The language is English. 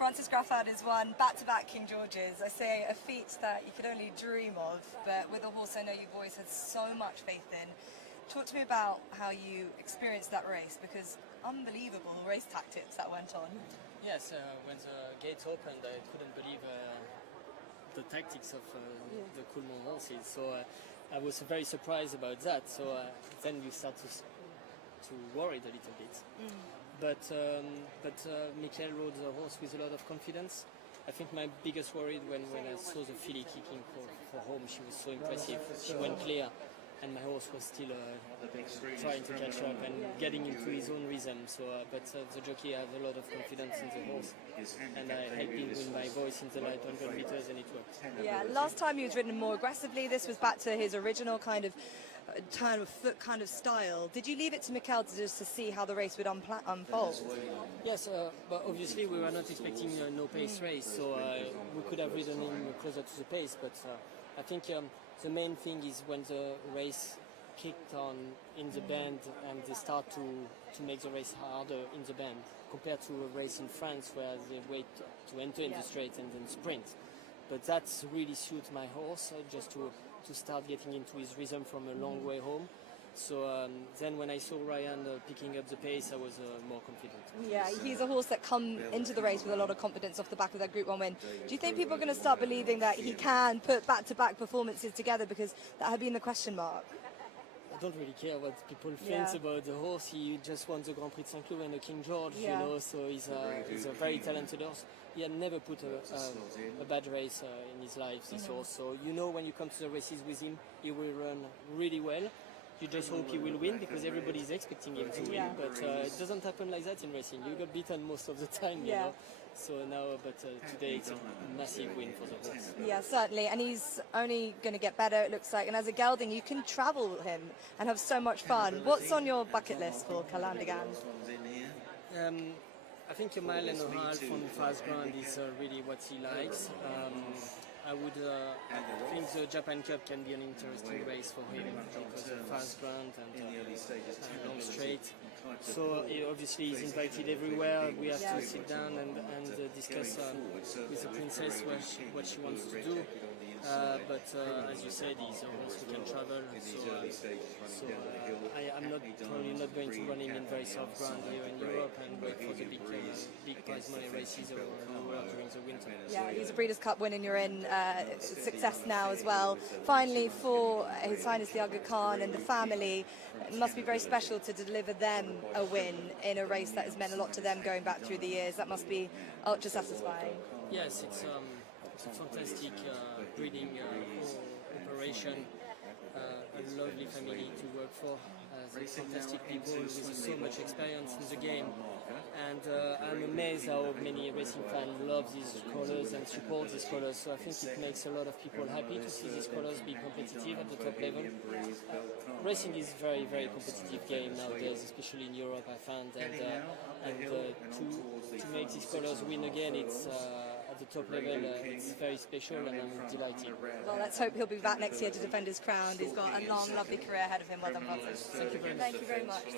Francis Graffard has won back-to-back King Georges. I say a feat that you could only dream of, but with a horse I know you've always had so much faith in. Talk to me about how you experienced that race, because unbelievable race tactics that went on. Yes, when the gates opened, I couldn't believe the tactics of the Coolmont horses. So I was very surprised about that. So then you start to worry a little bit. But Michael rode the horse with a lot of confidence. I think my biggest worry when I saw the filly kicking for home, she was so impressive. She went clear, and my horse was still trying to catch up and getting into his own rhythm. So, but the jockey had a lot of confidence in the horse, and I helped him with my voice in the light 100 meters, and it worked. Yeah, last time he was ridden more aggressively. This was back to his original kind of turn of foot kind of style. Did you leave it to Mikel to see how the race would unfold? Yes, but obviously we were not expecting no pace race, so we could have ridden him closer to the pace. But I think the main thing is when the race kicked on in the bend and they start to make the race harder in the bend compared to a race in France where they wait to enter in the straight and then sprint. But that's really suits my horse, just to start getting into his rhythm from a long way home. So then when I saw Ryan picking up the pace, I was more confident. Yeah, he's a horse that come into the race with a lot of confidence off the back of that Group 1 win. Do you think people are going to start believing that he can put back-to-back performances together, because that had been the question mark? I don't really care what people think about the horse. He just won the Grand Prix de Saint-Cloud and the King George, you know, so he's a very talented horse. He had never put a bad race in his life, this horse. So you know when you come to the races with him, he will run really well. You just hope he will win, because everybody is expecting him to win, but it doesn't happen like that in racing. You got beaten most of the time, you know. So now, but today it's a massive win for the horse. Yeah, certainly, and he's only going to get better, it looks like. And as a gelding, you can travel him and have so much fun. What's on your bucket list for Calandagan? I think a mile and a half on fast ground is really what he likes. I would think the Japan Cup can be an interesting race for him, because of fast ground and long straight. So obviously he's invited everywhere. We have to sit down and discuss with the princess what she wants to do. But as you said, he's a horse who can travel. So I'm probably not going to run him in very soft ground here in Europe and wait for the big prize money races or lower during the winter. Yeah, he's a Breeders' Cup winner, and you're in success now as well. Finally, for His Highness the Aga Khan and the family, it must be very special to deliver them a win in a race that has meant a lot to them going back through the years. That must be ultra satisfying. Yes, it's a fantastic breeding operation, a lovely family to work for, fantastic people with so much experience in the game, and I'm amazed how many racing fans love these colours and support these colours. So I think it makes a lot of people happy to see these colours be competitive at the top level. Racing is a very, very competitive game nowadays, especially in Europe, I found, and to make these colours win again, it's at the top level, it's very special, and I'm delighted. Well, let's hope he'll be back next year to defend his crown. He's got a long, lovely career ahead of him. Well done, Francis. Thank you very much. Thank you very much.